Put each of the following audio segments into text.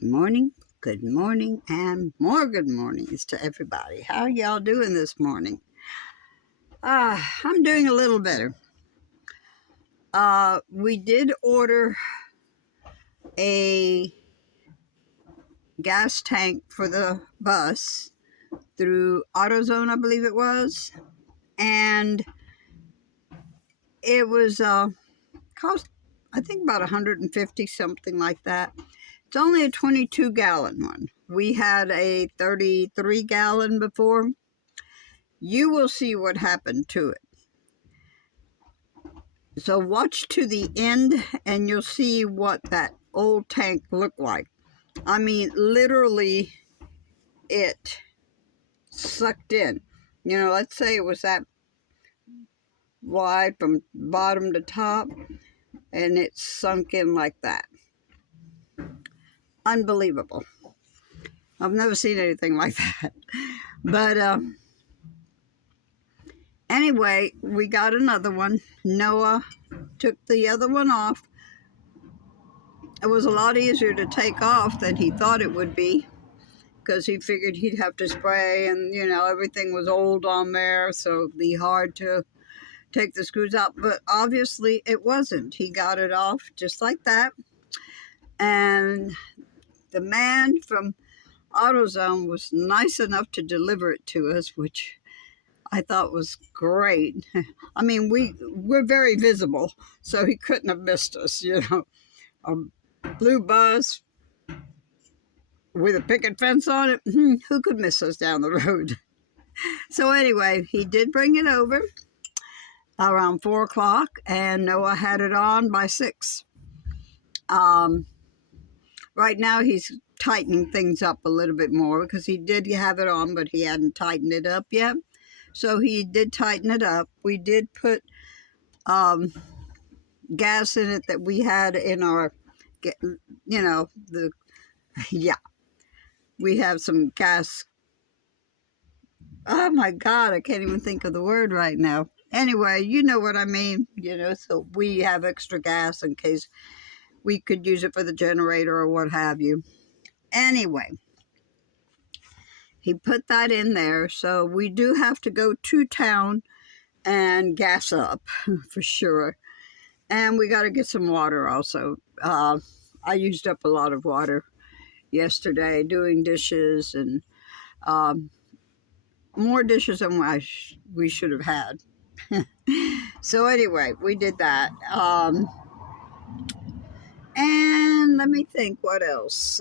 Good morning, and more good mornings to everybody. How are y'all doing this morning? I'm doing a little better. We did order a gas tank for the bus through AutoZone, I believe it was, and it was cost, I think, about 150, something like that. It's only a 22-gallon one. We had a 33-gallon before. You will see what happened to it. So watch to the end and you'll see what that old tank looked like. I mean, literally, it sucked in. You know, let's say it was that wide from bottom to top, and it sunk in like that. Unbelievable. I've never seen anything like that. But anyway, we got another one. Noah took the other one off. It was a lot easier to take off than he thought it would be, because he figured he'd have to spray, and you know, everything was old on there, so it'd be hard to take the screws out. But obviously it wasn't. He got it off just like that, and the man from AutoZone was nice enough to deliver it to us, which I thought was great. I mean, we're very visible, so he couldn't have missed us, you know. A blue bus with a picket fence on it, who could miss us down the road? So anyway, he did bring it over around 4 o'clock, and Noah had it on by 6. Right now he's tightening things up a little bit more, because he did have it on, but he hadn't tightened it up yet. So he did tighten it up. We did put gas in it that we had in our, you know, yeah. We have some gas. Oh my God, I can't even think of the word right now. Anyway, you know what I mean, you know, so we have extra gas in case we could use it for the generator or what have you. Anyway, he put that in there, so we do have to go to town and gas up for sure. And we got to get some water also. I used up a lot of water yesterday doing dishes, and more dishes than we should have had. So anyway, we did that. And let me think, what else?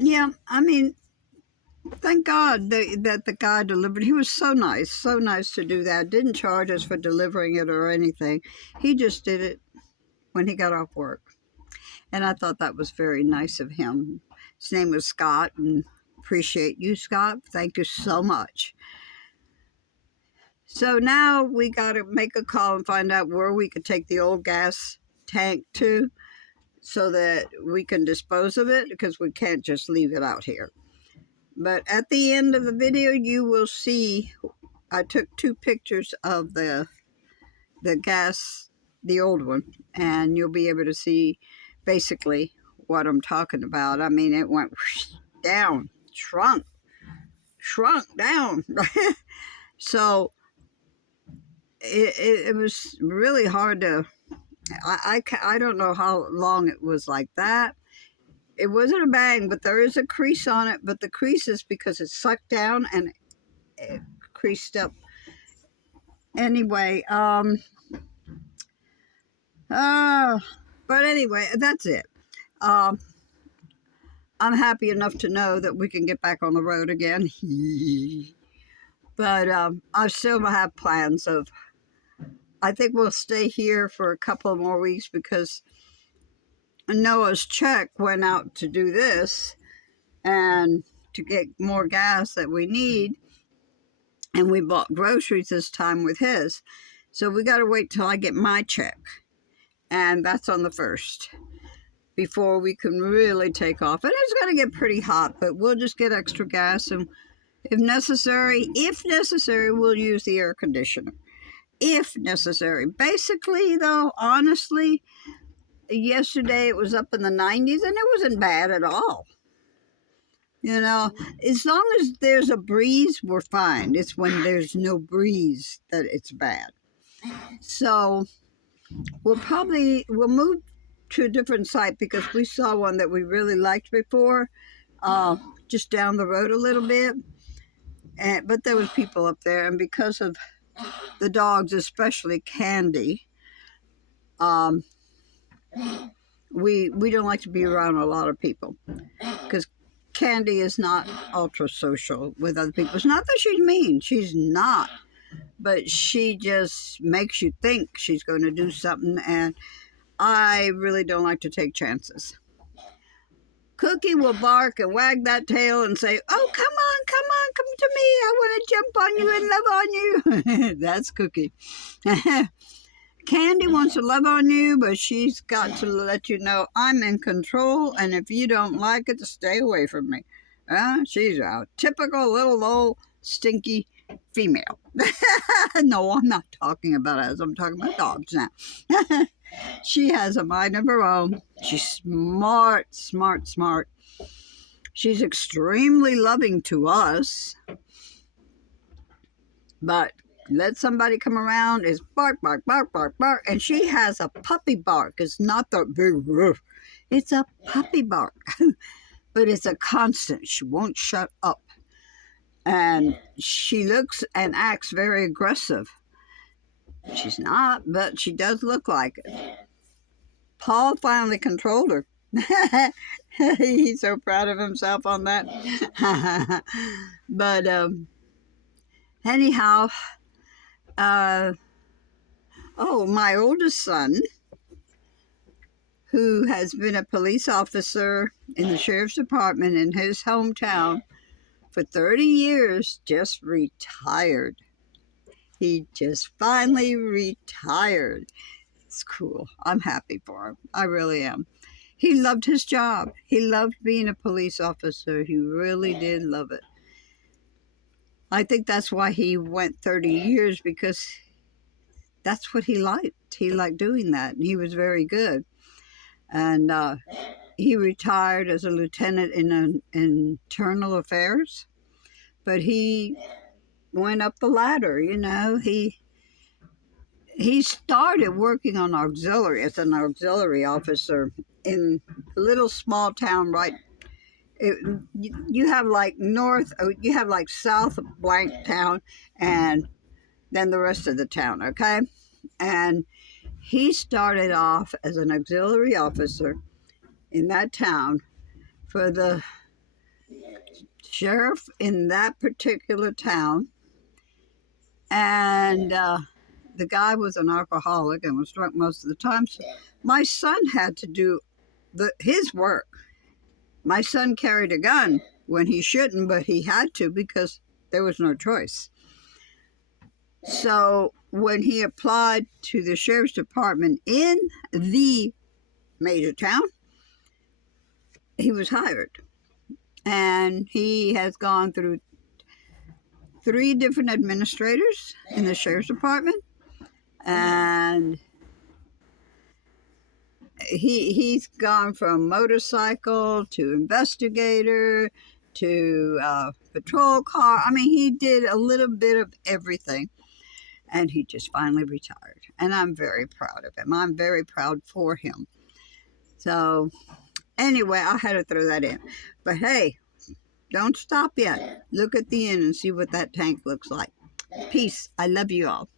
Yeah, I mean, thank God that the guy delivered. He was so nice to do that. Didn't charge us for delivering it or anything. He just did it when he got off work. And I thought that was very nice of him. His name was Scott, and appreciate you, Scott. Thank you so much. So now we got to make a call and find out where we could take the old gas tank to, so that we can dispose of it, because we can't just leave it out here. But at the end of the video, you will see I took 2 pictures of the gas, the old one, and you'll be able to see basically what I'm talking about. I mean, it went down, shrunk down. So it was really hard to, I don't know how long it was like that. It wasn't a bang, but there is a crease on it, but the crease is because it sucked down and it creased up. Anyway, but anyway, that's it. I'm happy enough to know that we can get back on the road again. But I still have plans of, I think we'll stay here for a couple more weeks, because Noah's check went out to do this and to get more gas that we need, and we bought groceries this time with his. So we got to wait till I get my check, and that's on the 1st, before we can really take off. And it's going to get pretty hot, but we'll just get extra gas, and if necessary, we'll use the air conditioner. If necessary. Basically, though, honestly, yesterday it was up in the 90s, and it wasn't bad at all. You know, as long as there's a breeze, we're fine. It's when there's no breeze that it's bad. So we'll move to a different site because we saw one that we really liked before, just down the road a little bit. But there was people up there, and because of the dogs, especially Candy, we don't like to be around a lot of people because Candy is not ultra social with other people. It's not that she's mean. She's not. But she just makes you think she's going to do something, and I really don't like to take chances. Cookie will bark and wag that tail and say, "Oh, come to me. I want to jump on you and love on you." That's Cookie. Candy wants to love on you, but she's got to let you know, I'm in control, and if you don't like it, stay away from me. She's a typical little old stinky female. No, I'm not talking about us. I'm talking about dogs now. She has a mind of her own. She's smart. She's extremely loving to us. But let somebody come around, is bark, and she has a puppy bark. It's not the big roof. It's a puppy bark. But it's a constant. She won't shut up. And she looks and acts very aggressive. She's not, but she does look like it. Paul finally controlled her. He's so proud of himself on that. But anyhow, my oldest son, who has been a police officer in the sheriff's department in his hometown for 30 years, just retired. He just finally retired. It's cool. I'm happy for him. I really am. He loved his job. He loved being a police officer. He really did love it. I think that's why he went 30 years, because that's what he liked. He liked doing that, and he was very good. And he retired as a lieutenant in internal affairs, but he went up the ladder. You know, he started working on auxiliary as an auxiliary officer in a little small town, right? You have like you have like South blank town, and then the rest of the town, okay? And he started off as an auxiliary officer in that town for the sheriff in that particular town. And the guy was an alcoholic and was drunk most of the time. So my son had to do his work. My son carried a gun when he shouldn't, but he had to because there was no choice. So when he applied to the sheriff's department in the major town, he was hired. And he has gone through 3 different administrators in the sheriff's department. And he's gone from motorcycle to investigator to patrol car. I mean, he did a little bit of everything. And he just finally retired. And I'm very proud of him. I'm very proud for him. So anyway, I had to throw that in. But hey, don't stop yet. Look at the end and see what that tank looks like. Peace. I love you all.